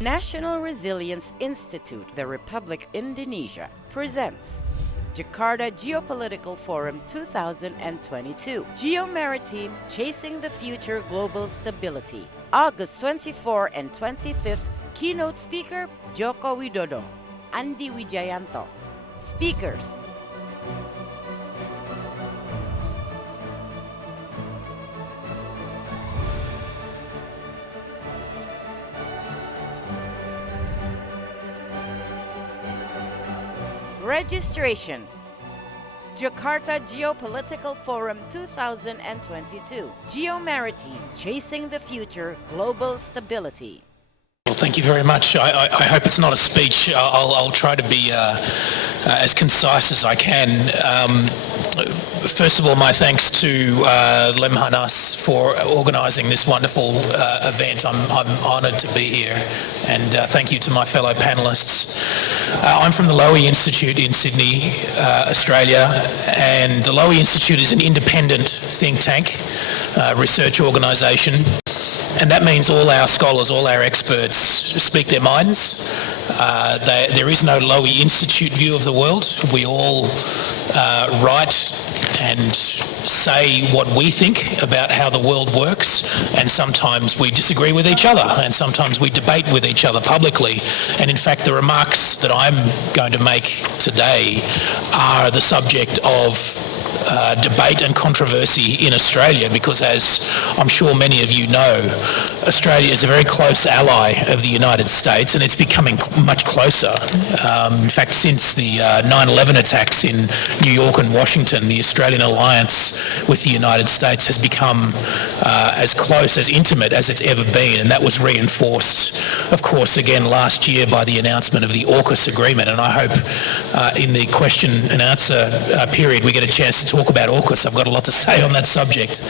National Resilience Institute, the Republic Indonesia, presents Jakarta Geopolitical Forum 2022. Geomaritime Chasing the Future Global Stability. August 24 and 25th. Keynote speaker Joko Widodo, Andi Wijayanto. Speakers Registration. Jakarta Geopolitical Forum 2022. Geomaritime Chasing the Future Global Stability. Well, thank you very much. I hope it's not a speech. I'll try to be as concise as I can. First of all, my thanks to Lemhannas for organising this wonderful event. I'm honoured to be here, and thank you to my fellow panellists. I'm from the Lowy Institute in Sydney, Australia, and the Lowy Institute is an independent think tank, research organisation. And that means all our scholars, all our experts speak their minds. There is no Lowy Institute view of the world. We all write and say what we think about how the world works, and sometimes we disagree with each other, and sometimes we debate with each other publicly. And in fact, the remarks that I'm going to make today are the subject of debate and controversy in Australia, because as I'm sure many of you know, Australia is a very close ally of the United States, and it's becoming much closer. In fact, since the 9/11 attacks in New York and Washington, the Australian alliance with the United States has become as close, as intimate as it's ever been, and that was reinforced, of course, again last year by the announcement of the AUKUS agreement. And I hope in the question and answer period we get a chance to talk about AUKUS. I've got a lot to say on that subject,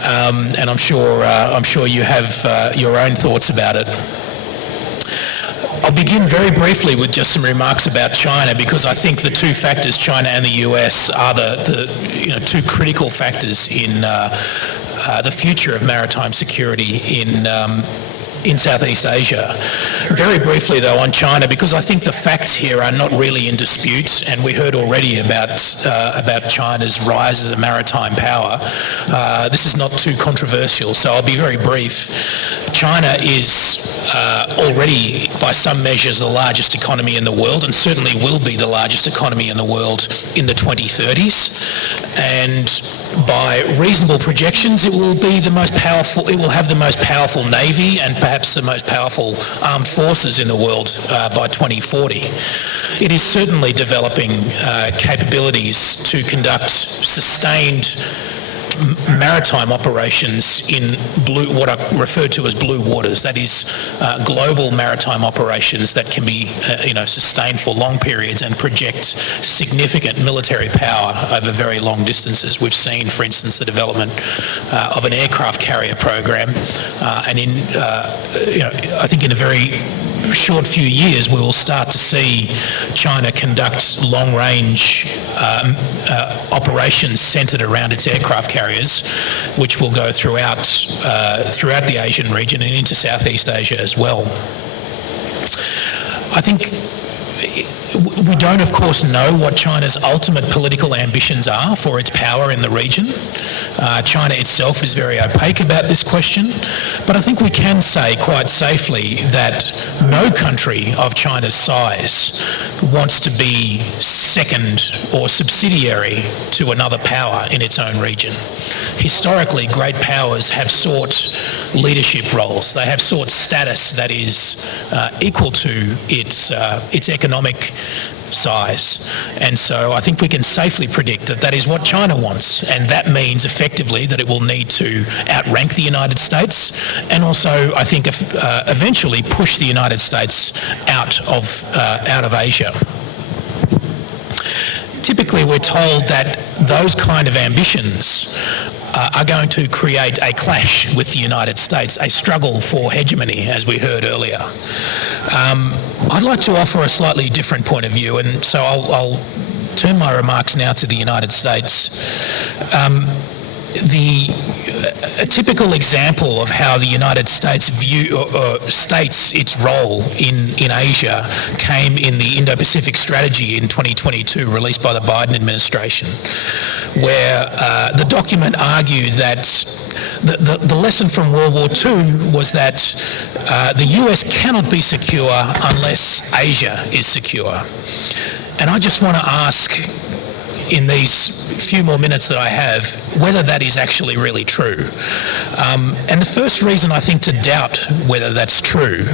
and I'm sure you have your own thoughts about it. I'll begin very briefly with just some remarks about China, because I think the two factors, China and the US, are the two critical factors in the future of maritime security in Southeast Asia. Very briefly though on China, because I think the facts here are not really in dispute, and we heard already about China's rise as a maritime power. This is not too controversial, so I'll be very brief. China is already, by some measures, the largest economy in the world, and certainly will be the largest economy in the world in the 2030s. And by reasonable projections, it will be the most powerful. It will have the most powerful navy and perhaps the most powerful armed forces in the world by 2040. It is certainly developing capabilities to conduct sustained maritime operations in what are referred to as blue waters. That is, global maritime operations that can be sustained for long periods and project significant military power over very long distances. We've seen, for instance, the development of an aircraft carrier program, and I think in a very short few years we will start to see China conduct long-range operations centred around its aircraft carriers, which will go throughout the Asian region and into Southeast Asia as well. I think we don't, of course, know what China's ultimate political ambitions are for its power in the region. China itself is very opaque about this question, but I think we can say quite safely that no country of China's size wants to be second or subsidiary to another power in its own region. Historically, great powers have sought leadership roles. They have sought status that is equal to its economic size. And so I think we can safely predict that that is what China wants, and that means effectively that it will need to outrank the United States, and also I think eventually push the United States out of Asia. Typically we're told that those kind of ambitions are going to create a clash with the United States, a struggle for hegemony, as we heard earlier. I'd like to offer a slightly different point of view, and so I'll turn my remarks now to the United States. a typical example of how the United States states its role in Asia came in the Indo-Pacific Strategy in 2022, released by the Biden administration, where the document argued that the lesson from World War II was that the US cannot be secure unless Asia is secure. And I just want to ask, in these few more minutes that I have, whether that is actually really true. And the first reason I think to doubt whether that's true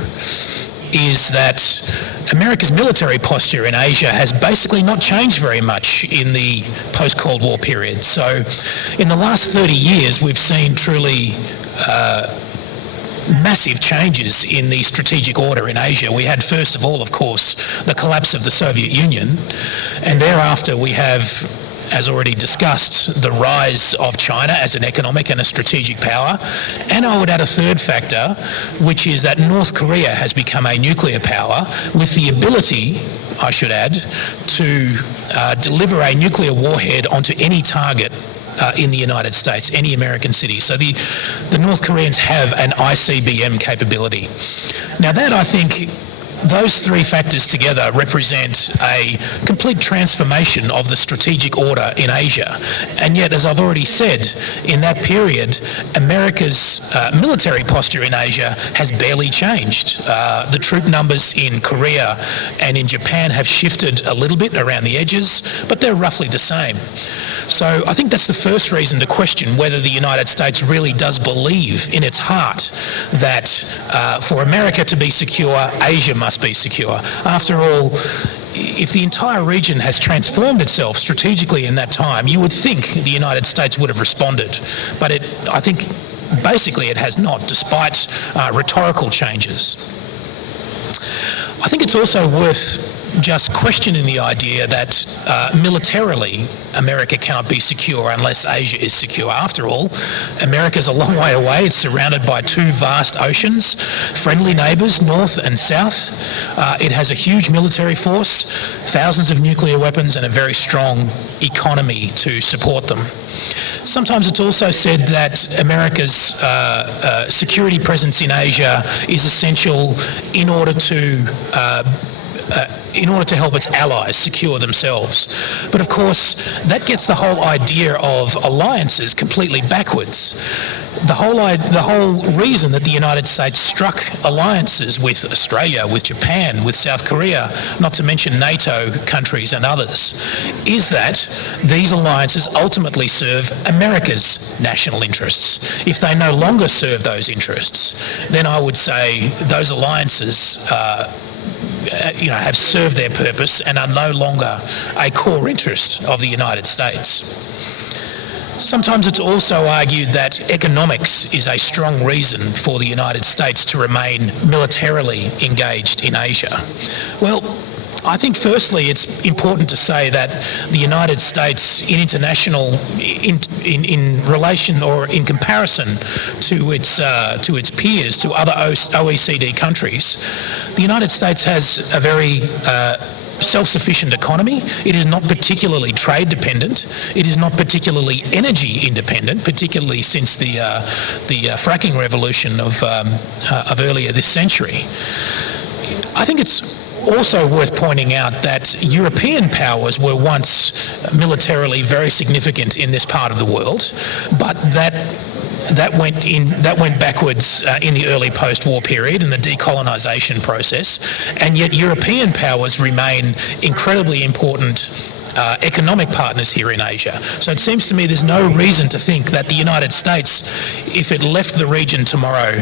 is that America's military posture in Asia has basically not changed very much in the post-Cold War period. So in the last 30 years, we've seen truly massive changes in the strategic order in Asia. We had, first of all, of course, the collapse of the Soviet Union, and thereafter we have, as already discussed, the rise of China as an economic and a strategic power. And I would add a third factor, which is that North Korea has become a nuclear power with the ability, I should add, to deliver a nuclear warhead onto any target in the United States, any American city. So the North Koreans have an ICBM capability. Now that, I think, those three factors together represent a complete transformation of the strategic order in Asia. And yet, as I've already said, in that period, America's military posture in Asia has barely changed. The troop numbers in Korea and in Japan have shifted a little bit around the edges, but they're roughly the same. So I think that's the first reason to question whether the United States really does believe in its heart that for America to be secure, Asia must be secure. After all, if the entire region has transformed itself strategically in that time, you would think the United States would have responded. But I think basically it has not, despite rhetorical changes. I think it's also worth just questioning the idea that militarily America cannot be secure unless Asia is secure. After all, America's a long way away. It's surrounded by two vast oceans, friendly neighbours, north and south. It has a huge military force, thousands of nuclear weapons, and a very strong economy to support them. Sometimes it's also said that America's security presence in Asia is essential in order to help its allies secure themselves. But of course, that gets the whole idea of alliances completely backwards. The whole reason that the United States struck alliances with Australia, with Japan, with South Korea, not to mention NATO countries and others, is that these alliances ultimately serve America's national interests. If they no longer serve those interests, then I would say those alliances have served their purpose and are no longer a core interest of the United States. Sometimes it's also argued that economics is a strong reason for the United States to remain militarily engaged in Asia. Well, I think firstly it's important to say that the United States in relation or in comparison to its peers, to other OECD countries, the United States has a very self-sufficient economy. It is not particularly trade dependent. It is not particularly energy independent, particularly since the fracking revolution of earlier this century. I think it's also worth pointing out that European powers were once militarily very significant in this part of the world, but that went backwards in the early post-war period in the decolonisation process, and yet European powers remain incredibly important economic partners here in Asia. So it seems to me there's no reason to think that the United States, if it left the region tomorrow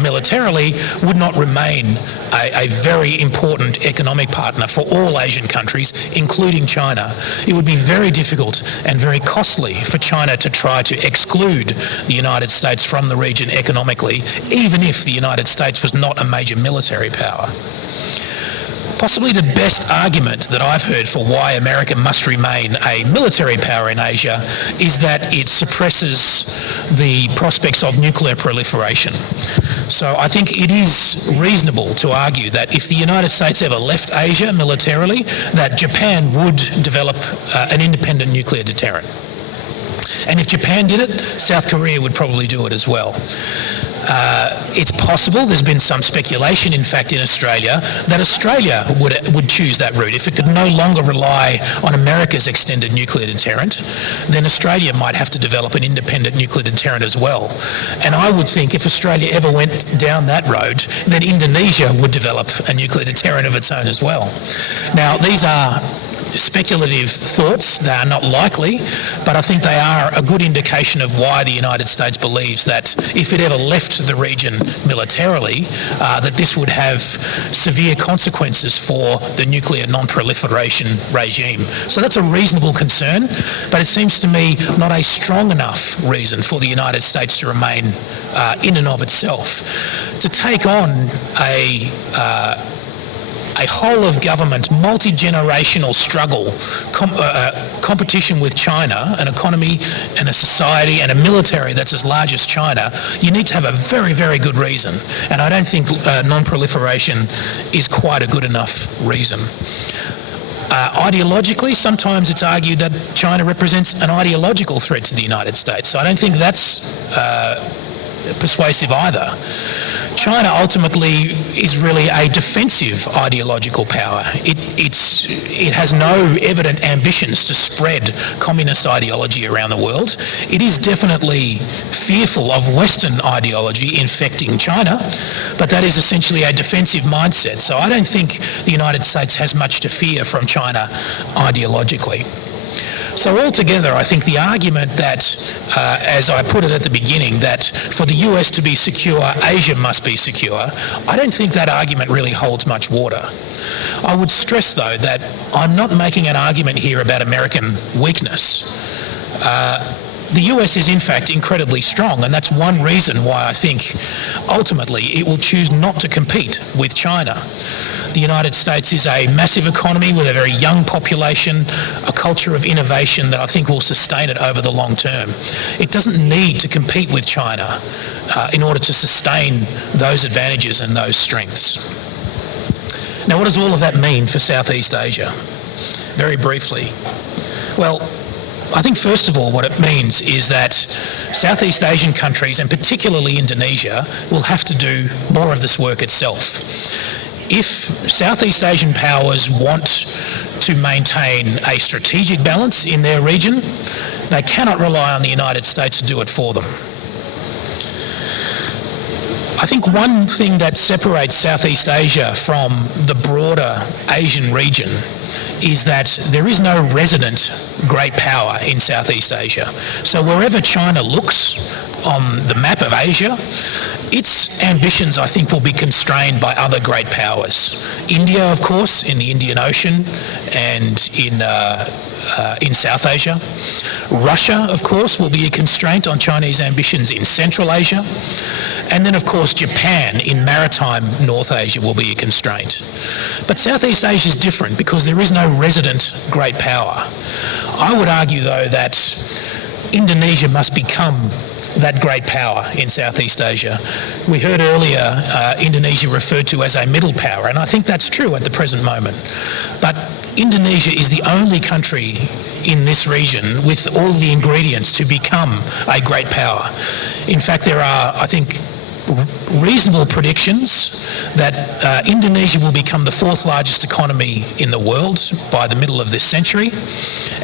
militarily, would not remain a very important economic partner for all Asian countries, including China. It would be very difficult and very costly for China to try to exclude the United States from the region economically, even if the United States was not a major military power. Possibly the best argument that I've heard for why America must remain a military power in Asia is that it suppresses the prospects of nuclear proliferation. So I think it is reasonable to argue that if the United States ever left Asia militarily, that Japan would develop an independent nuclear deterrent. And if Japan did it, South Korea would probably do it as well. It's possible, there's been some speculation in fact in Australia, that Australia would choose that route. If it could no longer rely on America's extended nuclear deterrent, then Australia might have to develop an independent nuclear deterrent as well. And I would think if Australia ever went down that road, then Indonesia would develop a nuclear deterrent of its own as well. Now, these are speculative thoughts. They are not likely, but I think they are a good indication of why the United States believes that if it ever left the region militarily, that this would have severe consequences for the nuclear non-proliferation regime. So that's a reasonable concern, but it seems to me not a strong enough reason for the United States to remain in and of itself. To take on a whole of government, multi-generational struggle, competition with China, an economy and a society and a military that's as large as China, you need to have a very, very good reason. And I don't think non-proliferation is quite a good enough reason. Ideologically, sometimes it's argued that China represents an ideological threat to the United States. So I don't think that's persuasive either. China ultimately is really a defensive ideological power. It has no evident ambitions to spread communist ideology around the world. It is definitely fearful of Western ideology infecting China, but that is essentially a defensive mindset. So I don't think the United States has much to fear from China ideologically. So altogether, I think the argument that, as I put it at the beginning, that for the US to be secure, Asia must be secure, I don't think that argument really holds much water. I would stress, though, that I'm not making an argument here about American weakness. The US is in fact incredibly strong, and that's one reason why I think ultimately it will choose not to compete with China. The United States is a massive economy with a very young population, a culture of innovation that I think will sustain it over the long term. It doesn't need to compete with China in order to sustain those advantages and those strengths. Now, what does all of that mean for Southeast Asia? Very briefly. Well, I think first of all what it means is that Southeast Asian countries, and particularly Indonesia, will have to do more of this work itself. If Southeast Asian powers want to maintain a strategic balance in their region, they cannot rely on the United States to do it for them. I think one thing that separates Southeast Asia from the broader Asian region is that there is no resident great power in Southeast Asia. So wherever China looks on the map of Asia, its ambitions, I think, will be constrained by other great powers. India, of course, in the Indian Ocean and in South Asia. Russia, of course, will be a constraint on Chinese ambitions in Central Asia. And then, of course, Japan in maritime North Asia will be a constraint. But Southeast Asia is different because there is no resident great power. I would argue, though, that Indonesia must become that great power in Southeast Asia. We heard earlier Indonesia referred to as a middle power, and I think that's true at the present moment. But Indonesia is the only country in this region with all the ingredients to become a great power. In fact, there are, I think, reasonable predictions that Indonesia will become the fourth largest economy in the world by the middle of this century,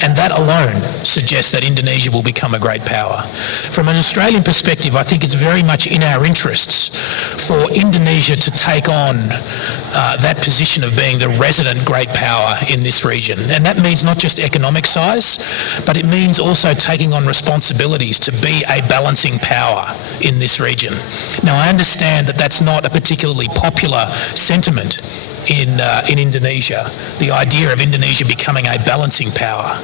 and that alone suggests that Indonesia will become a great power. From an Australian perspective, I think it's very much in our interests for Indonesia to take on that position of being the resident great power in this region. And that means not just economic size, but it means also taking on responsibilities to be a balancing power in this region. Now, I understand that that's not a particularly popular sentiment in Indonesia, the idea of Indonesia becoming a balancing power.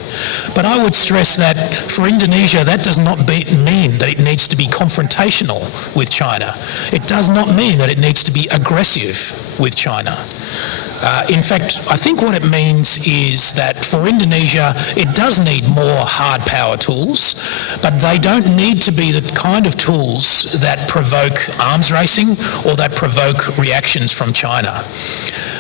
But I would stress that for Indonesia, that does not mean that it needs to be confrontational with China. It does not mean that it needs to be aggressive with China. In fact, I think what it means is that for Indonesia, it does need more hard power tools, but they don't need to be the kind of tools that provoke arms racing or that provoke reactions from China.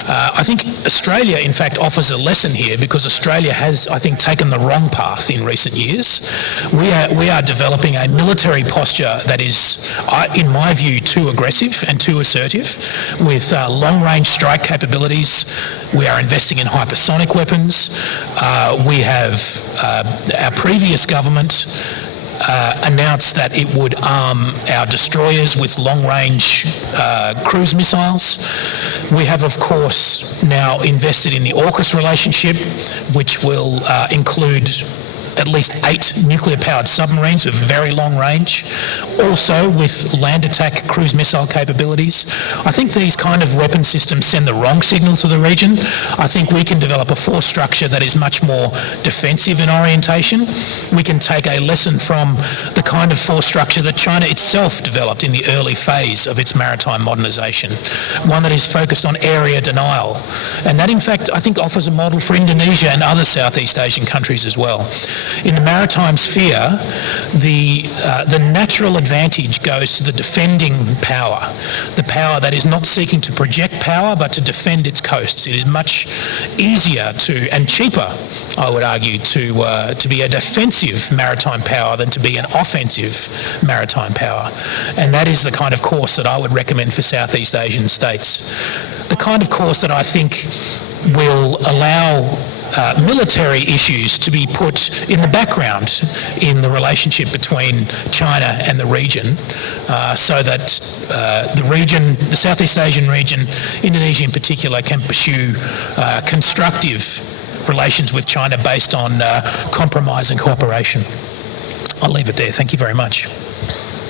I think Australia, in fact, offers a lesson here because Australia has, I think, taken the wrong path in recent years. We are developing a military posture that is, in my view, too aggressive and too assertive, with long-range strike capabilities. We are investing in hypersonic weapons. We have our previous government announced that it would arm our destroyers with long-range cruise missiles. We have, of course, now invested in the AUKUS relationship, which will include at least 8 nuclear-powered submarines of very long range, also with land attack cruise missile capabilities. I think these kind of weapon systems send the wrong signal to the region. I think we can develop a force structure that is much more defensive in orientation. We can take a lesson from the kind of force structure that China itself developed in the early phase of its maritime modernisation, one that is focused on area denial. And that, in fact, I think offers a model for Indonesia and other Southeast Asian countries as well. In the maritime sphere, the natural advantage goes to the defending power, the power that is not seeking to project power but to defend its coasts. It is much easier to, and cheaper, I would argue, to be a defensive maritime power than to be an offensive maritime power. And that is the kind of course that I would recommend for Southeast Asian states. The kind of course that I think will allow military issues to be put in the background in the relationship between China and the region, so that the region, the Southeast Asian region, Indonesia in particular, can pursue constructive relations with China based on compromise and cooperation. I'll leave it there. Thank you very much.